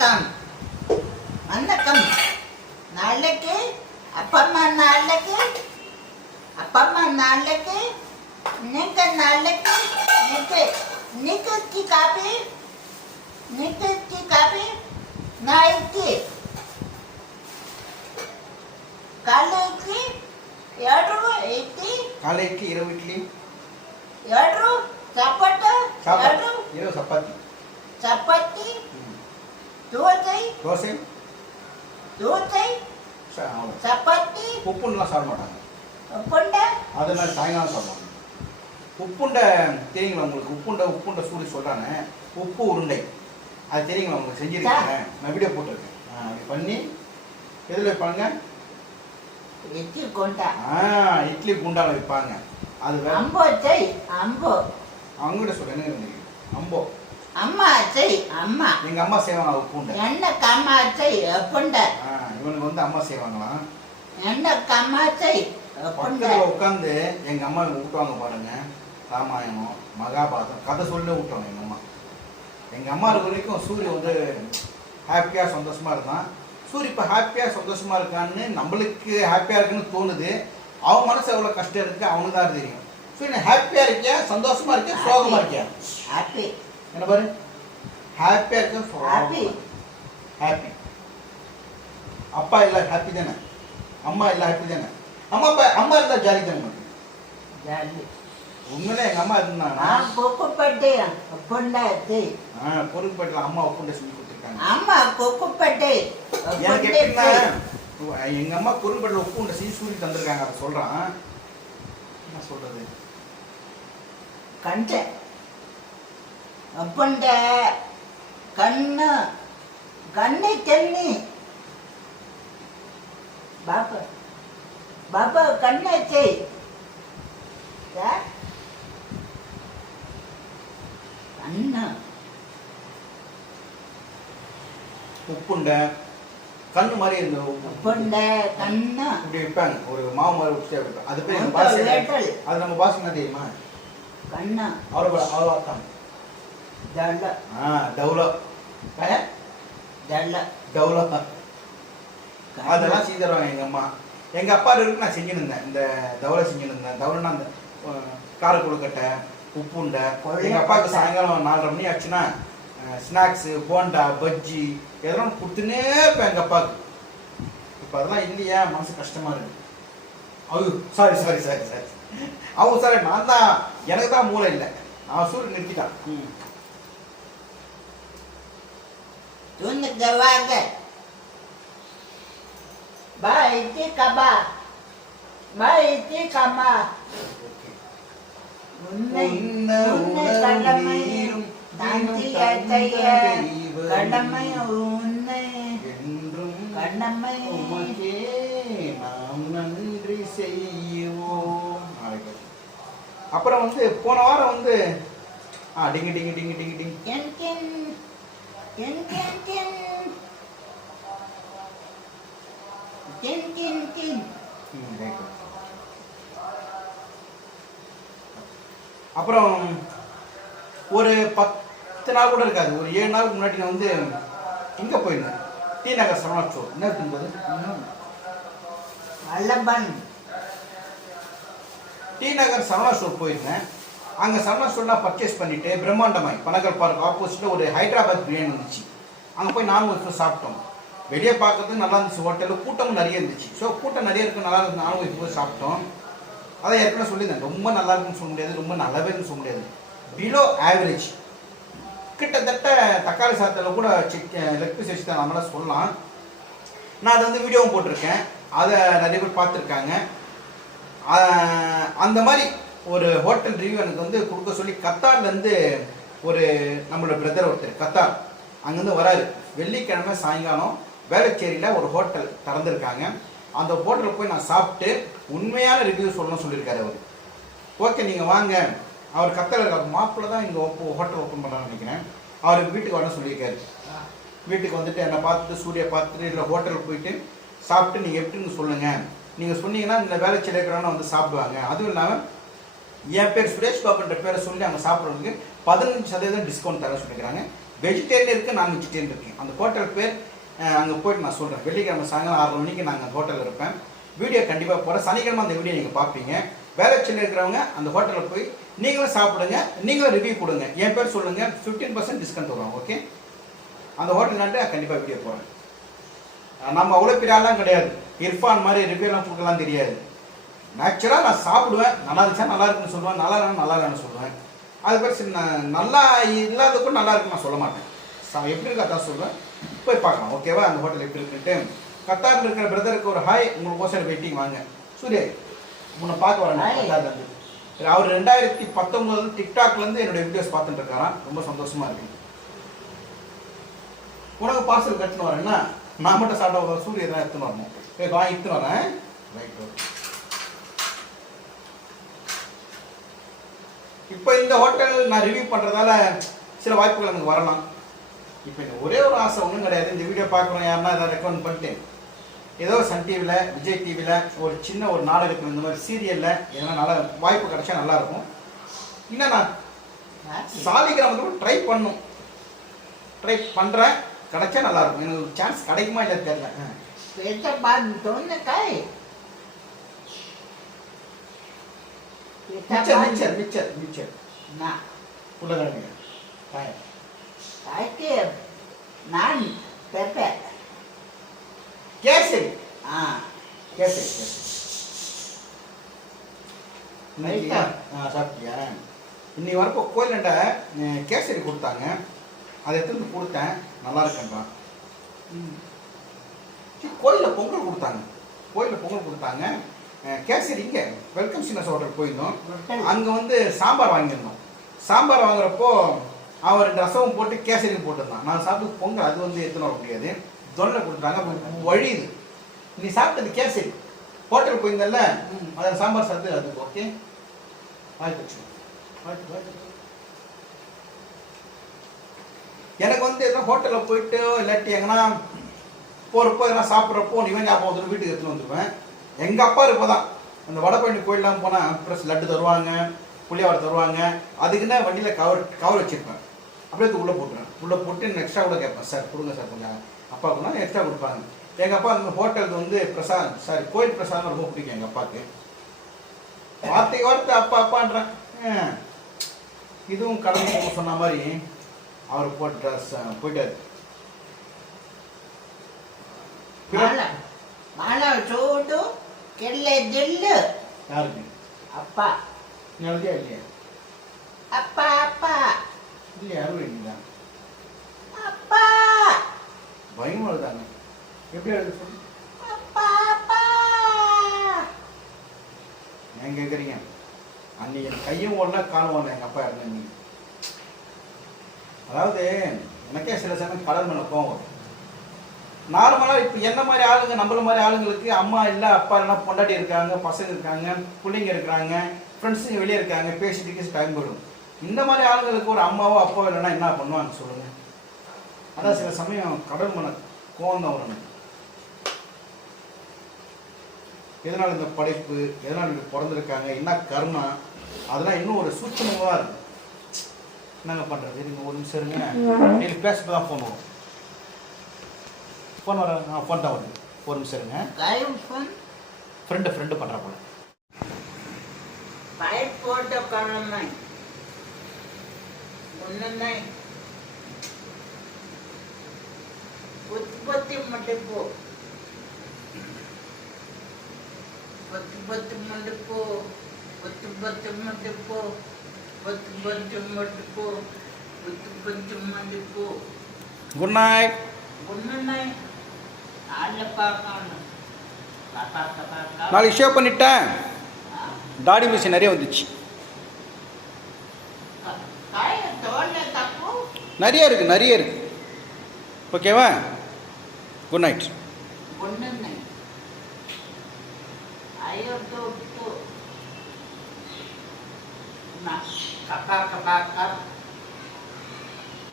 வணக்கம் வணக்கம். நாளைக்கு அப்பம்மா நாளைக்கு நீங்க நாளைக்கு நீக்கு காப்பி நாளைக்கு ಕಾಲು ಇಡ್ಲಿ ಎರಡು ಇಡ್ಲಿ ಕಾಲು ಇಡ್ಲಿ ಇರೋ ಇಡ್ಲಿ ಎರಡು ಚಪಾತಿ ಎರಡು ಇರೋ ಚಪಾತಿ ದೋಸೆ சப்பாத்தி உப்புண்டெல்லாம் சாப்பிட மாட்டாங்க. உப்புண்டை அது மாதிரி சாயங்காலம் சாப்பிடுவாங்க. உப்புண்டை தெரியுங்களா உங்களுக்கு? உப்புண்டை சூடி சொல்கிறாங்க. உப்பு உருண்டை அது தெரியுங்களா உங்களுக்கு? செஞ்சுருக்காங்க, நான் வீடியோ போட்டிருக்கேன். அப்படி பண்ணி எதில் வைப்பாங்க? இட்லி குண்டா. இட்லி குண்டால வைப்பாங்க. அது அம்போ அவங்ககிட்ட சொல்ல என்ன தெரியும்? அம்போ அம்மா செய் அம்மா எங்க அம்மா செய்வாங்க உப்புண்டை. என்ன கம்மா செய் உப்புண்டை. இவனுக்கு வந்து அம்மா செய்வாங்களாம். என்ன கம்மா செய் பக்கத்துல உட்காந்து எங்க அம்மா ஊட்டுவாங்க பாருங்க. ராமாயணம் மகாபாரதம் கதை சொல்லி ஊட்டுவாங்க எங்க அம்மா. எங்க அம்மா இருக்க வரைக்கும் சூரிய வந்து ஹாப்பியா சந்தோஷமா இருந்தான். சூரிய இப்ப ஹாப்பியா சந்தோஷமா இருக்கான்னு நம்மளுக்கு ஹாப்பியா இருக்குன்னு தோணுது. அவன் மனசு எவ்வளவு கஷ்டம் இருக்கு அவனுக்கு தான் தெரியும். சூரியன் ஹாப்பியா இருக்கியா, சந்தோஷமா இருக்கியா, சோகமா இருக்கியா? ஹாப்பி. என்ன பாரு, ஹாப்பியா இருக்க ஹாப்பி. அப்பா இல்ல ஹாப்பி தானே, அம்மா இல்ல ஹாப்பி தானே. அம்மா இருந்தா ஜாலி தானே நமக்கு. ஜாலி உண்மையிலே எங்க அம்மா இருந்தாங்கன்னா பொறுப்பேட்டில் அம்மா ஒப்புண்டை செஞ்சு கொடுத்துருக்காங்க. எனக்கு எப்படின்னா எங்க அம்மா பொறுப்பேட்டில் ஒப்புண்டை செஞ்சு சூரி தந்திருக்காங்க. அதை சொல்றான். என்ன சொல்றது? கண்டை ஒப்புண்டை கண்ணு தென்னி பாப்பா கண்ணை செய். உப்புண்டை கண்ணு மாதிரி இருந்த உப்புண்டை கண்ணு இப்படி வைப்பாங்க. ஒரு மாவு மாதிரி வச்சு வைப்பாங்க. அது பேர் பாசை. அது நம்ம பாசை என்ன தெரியுமா? கண்ணா அவ்வளோ ஆத்தாங்க. டவுலோ அதெல்லாம் செஞ்சு தருவாங்க எங்க அம்மா. எங்க அப்பா இருக்கு நான் செஞ்சுன்னு இருந்தேன். இந்த தவளை செஞ்சுன்னு இருந்தேன். தவளைன்னா அந்த கார கொழுக்கட்டை உப்புண்டை. எங்க அப்பாவுக்கு சாயங்காலம் 4:30 மணி ஆச்சுன்னா ஸ்நாக்ஸு போண்டா பஜ்ஜி எதெல்லாம் கொடுத்துனே இருப்பேன் எங்க அப்பாவுக்கு. இப்போ அதெல்லாம் இல்லையா, மனசு கஷ்டமா இருக்கு. ஐயோ சாரி அவங்க சார் நான் தான், எனக்கு தான் மூளை இல்லை. அவன் சூரியன் நிறுத்திட்டான். நன்றி செய்வோம். அப்புறம் வந்து போன வாரம் வந்து டிங்கு டிங்கு டிங்கு டிங்கு டிங்கு அப்புறம் ஒரு 10 நாள் கூட இருக்காது, ஒரு 7 நாளுக்கு முன்னாடி நான் வந்து இங்க போயிருந்தேன். டி நகர் சரவணா ஸ்டோர். என்ன இருக்கும்போது டி நகர் சரவணா ஸ்டோர் போயிருந்தேன். அங்கே சரவணா ஸ்டோர்லாம் பர்ச்சேஸ் பண்ணிட்டு பிரம்மாண்டமாய் பனகல் பார்க் ஆப்போசிட்ல ஒரு ஹைதராபாத் பிரியாணி வந்துச்சு. அங்கே போய் நானும் ஒரு சாப்பிட்டோம். வெளியே பார்க்கறதுக்கு நல்லா இருந்துச்சு. ஹோட்டலில் கூட்டமும் நிறைய இருந்துச்சு. ஸோ கூட்டம் நிறைய இருக்கு, நல்லா இருந்து நானும் இப்போ போய் சாப்பிட்டோம். அதை ஏற்கனவே சொல்லியிருந்தேன், ரொம்ப நல்லா இருக்குன்னு சொல்ல முடியாது, ரொம்ப நல்லாவே இருக்குன்னு சொல்ல முடியாது, பிலோ ஆவரேஜ். கிட்டத்தட்ட தக்காளி சாதத்தில் கூட லெக் பீஸ் வச்சு தான் நம்மளால சொல்லலாம். நான் அதை வந்து வீடியோவும் போட்டிருக்கேன், அதை நிறைய பேர் பார்த்துருக்காங்க. அந்த மாதிரி ஒரு ஹோட்டல் ரிவ்யூ எனக்கு வந்து கொடுக்க சொல்லி கத்தார்லேருந்து ஒரு நம்மளோட பிரதர் ஒருத்தர் கத்தார் அங்கேருந்து வராரு. வெள்ளிக்கிழமை சாயங்காலம் வேளச்சேரியில் ஒரு ஹோட்டல் திறந்துருக்காங்க. அந்த ஹோட்டலுக்கு போய் நான் சாப்பிட்டு உண்மையான ரிவ்யூ சொல்லணும்னு சொல்லியிருக்காரு அவர். ஓகே நீங்கள் வாங்க, அவர் கத்தார் இருக்கார், மாப்பிள்ள தான் இங்கே ஹோட்டல் ஓப்பன் பண்ணுறான்னு நினைக்கிறேன். அவர் வீட்டுக்கு வரணும் சொல்லியிருக்காரு. வீட்டுக்கு வந்துட்டு என்னை பார்த்துட்டு சூரிய பார்த்துட்டு இல்லை ஹோட்டலுக்கு போயிட்டு சாப்பிட்டு நீங்கள் எப்படின்னு சொல்லுங்கள், நீங்கள் சொன்னீங்கன்னா இந்த வேளச்சேரி இருக்கிறவங்க வந்து சாப்பிடுவாங்க. அதுவும் இல்லாமல் என் பேர் சுரேஷ் பாபுன்ற பேரை சொல்லி அங்கே சாப்பிட்றவங்களுக்கு 15% டிஸ்கவுண்ட் தர சொல்லிக்கிறாங்க. வெஜிடேரியன் இருக்குது, நான் வெஜிடேரியன் இருக்கேன். அந்த ஹோட்டல் பேர் அங்கே போய்ட்டு நான் சொல்கிறேன். வெள்ளிக்கிழமை சாயங்காலம் 6 மணிக்கு நாங்கள் அந்த ஹோட்டலில் இருப்பேன். வீடியோ கண்டிப்பாக போகிறேன். சனிக்கிழமை அந்த வீடியோ நீங்கள் பார்ப்பீங்க. வேலைச்சேரியில் இருக்கிறவங்க அந்த ஹோட்டலில் போய் நீங்களும் சாப்பிடுங்க, நீங்களும் ரிவ்யூ கொடுங்க, என் பேர் சொல்லுங்கள், 15% டிஸ்கவுண்ட் வரும். ஓகே, அந்த ஹோட்டல்னாட்டு கண்டிப்பாக வீடியோ போகிறேன். நம்ம அவ்வளோ பெரிய ஆள்லாம் கிடையாது. இர்ஃபான் மாதிரி ரிவ்யூலாம் கொடுக்கலாம் தெரியாது. நேச்சுரலாக நான் சாப்பிடுவேன். நல்லா இருந்துச்சா நல்லா இருக்குன்னு சொல்லுவேன், நல்லா இல்லைன்னு நல்லா இல்லைன்னு சொல்லுவேன். அது பேர் நல்லா இல்லாததுக்கும் நல்லா இருக்குன்னு நான் சொல்ல மாட்டேன். எப்படி இருக்கா தான் சொல்லுவேன். போய் பார்க்கலாம். ஓகேவா, அந்த ஹோட்டல் எப்படி இருக்குன்ட்டு. கத்தாரில் இருக்கிற பிரதருக்கு ஒரு ஹாய். உங்களுக்கு கோசம் வெயிட்டிங். வாங்க சூரிய, உன்னை பார்க்க வரேன் கத்தார்லேருந்து. அவர் 2019 டிக்டாக்லேருந்து என்னுடைய வீடியோஸ் பார்த்துட்டு இருக்காராம். ரொம்ப சந்தோஷமாக இருக்கு. உனக்கு பார்சல் கட்டுன்னு வரேன்னா நான் மட்டும் சாப்பிட சூரிய தான் எடுத்துன்னு வரணும். வாங்கி எடுத்துன்னு வரேன். Right, okay. இப்போ இந்த ஹோட்டல் நான் ரிவ்யூ பண்ணுறதால சில வாய்ப்புகள் எனக்கு வரலாம். இப்போ எனக்கு ஒரே ஒரு ஆசை ஒன்றும் கிடையாது. இந்த வீடியோ பார்க்குறோம் யாருன்னா எதாவது ரெக்கமெண்ட் பண்ணிட்டு ஏதோ சன் டிவியில், விஜய் டிவியில் ஒரு சின்ன ஒரு நாடகத்தில் இந்த மாதிரி சீரியலில் எதனா நல்ல வாய்ப்பு கிடைச்சா நல்லாயிருக்கும். இல்லை நான் சாலிகிராமத்துக்கு ட்ரை பண்ணும், ட்ரை பண்ணுறேன். கிடைச்சா நல்லாயிருக்கும். எனக்கு ஒரு சான்ஸ் கிடைக்குமா இல்லை தெரியல. மிச்சர் மிச்சர் மிச்சர் உருளைக்கிழங்கு நான் பெப்பர் கேசரி. கேசரி சாப்பிட்டியா? இன்னைக்கு வரப்போ கோயிலண்ட கேசரி கொடுத்தாங்க. அதை எடுத்துட்டு கொடுத்தேன். நல்லா இருக்குன்றான். கோயிலில் பொங்கல் கொடுத்தாங்க. கோயிலில் பொங்கல் கொடுத்தாங்க. கேசரி இங்கே வெல்கம் சின்னஸ் ஹோட்டல் போயிருந்தோம். அங்கே வந்து சாம்பார் வாங்கியிருந்தோம். சாம்பார் வாங்குறப்போ அவன் 2 ரசமும் போட்டு கேசரியும் போட்டிருந்தான். நான் சாப்பிட்டு பொங்கல் அது வந்து எடுத்துன்னு வர முடியாது. தொண்டை கொடுத்தாங்க. வழியுது. நீ சாப்பிட்டது கேசரி. ஹோட்டல் போயிருந்தல அதில் சாம்பார் சாப்பிட்டு அது ஓகே. ஆயிடுச்சு. எனக்கு வந்து எதனா ஹோட்டலில் போயிட்டு இல்லாட்டி எங்கன்னா போகிறப்போ எதனா சாப்பிட்றப்போ நீ ஞாபகம் வந்துடும், வீட்டுக்கு எடுத்துன்னு வந்துடுவேன். எங்கள் அப்பா இருப்பதான் அந்த வடபழனி கோயிலெலாம் போனால் ப்ளஸ் லட்டு தருவாங்க, புளியாவடை தருவாங்க. அதுக்குன்னு வண்டியில் கவர் வச்சுருப்பேன். அப்படியே உள்ளே போட்டுருவேன். உள்ளே போட்டு எக்ஸ்ட்ரா கூட கேட்பேன், சார் கொடுங்க சார் கொஞ்சம். அப்பாவுக்குன்னா எக்ஸ்ட்ரா கொடுப்பாங்க. எங்கள் அப்பா அந்த ஹோட்டலுக்கு வந்து கோயில் பிரசாதம் ரொம்ப பிடிக்கும் எங்கள் அப்பாவுக்கு. வார்த்தை அப்பா அப்பான்றேன். இதுவும் கடந்து போக சொன்ன மாதிரி அவர் போயிட்டாரு. யாருக்கு? அப்பா எழுதியா இல்லையா? அப்பா அப்பா இல்லையா? யாரும் இல்லைங்களா? அப்பா பயமா எழுதாங்க. எப்படி எழுத சொல்லு? அப்பா அப்பா ஏன் கேட்குறீங்க? அன்னைக்கு என் கையும் ஓடல காலம் ஓடல எங்கள் அப்பா இறந்து. அதாவது எனக்கே சில சமயம் கடல் மேலே கோவம் வரும். நார்மலாக இப்போ என்ன மாதிரி ஆளுங்க, நம்மள மாதிரி ஆளுங்களுக்கு அம்மா இல்லை, அப்பா இல்லைனா பொண்டாட்டி இருக்காங்க, பசங்க இருக்காங்க, பிள்ளைங்க இருக்கிறாங்க, ஃப்ரெண்ட்ஸுங்க வெளியே இருக்காங்க, பேசிட்டு டைம் போயிடும். இந்த மாதிரி ஆளுங்களுக்கு ஒரு அம்மாவோ அப்பாவோ இல்லைன்னா என்ன பண்ணுவாங்க சொல்லுங்கள்? அதான் சில சமயம் கடல் மன கோவம் தான் வரணும். எதனால் இந்த படைப்பு, எதனால் இப்படி பிறந்திருக்காங்க, என்ன கர்மா, அதெல்லாம் இன்னும் ஒரு சூட்சமாக இருக்கு. என்னங்க பண்ணுறது? நீங்கள் ஒரு நிமிஷம் இருங்க. நீங்கள் பேசிட்டு தான் ஃபோன் வரும். ஃபோன் வர ஃபோன் தான் வருது. ஒரு நிமிஷம் இருங்க. ஃப்ரெண்டு பண்ணுற போல பைப் போட்டு பண்ணணும். ஒன்றுமே பொத்தி மட்டும் போ, பொத்தி மட்டும் போ, பொத்தி மட்டும் போ, பொத்தி மட்டும் போ, பொத்தி மட்டும் போ. Good night. Good night. நாளில் பார்க்கணும். நாளைக்கு ஷேவ் பண்ணிட்டேன். தாடி மிஷின் நிறைய வந்துச்சு. நிறைய இருக்கு. ஓகேவா? Good night. Good night. ஐயோ கப்பா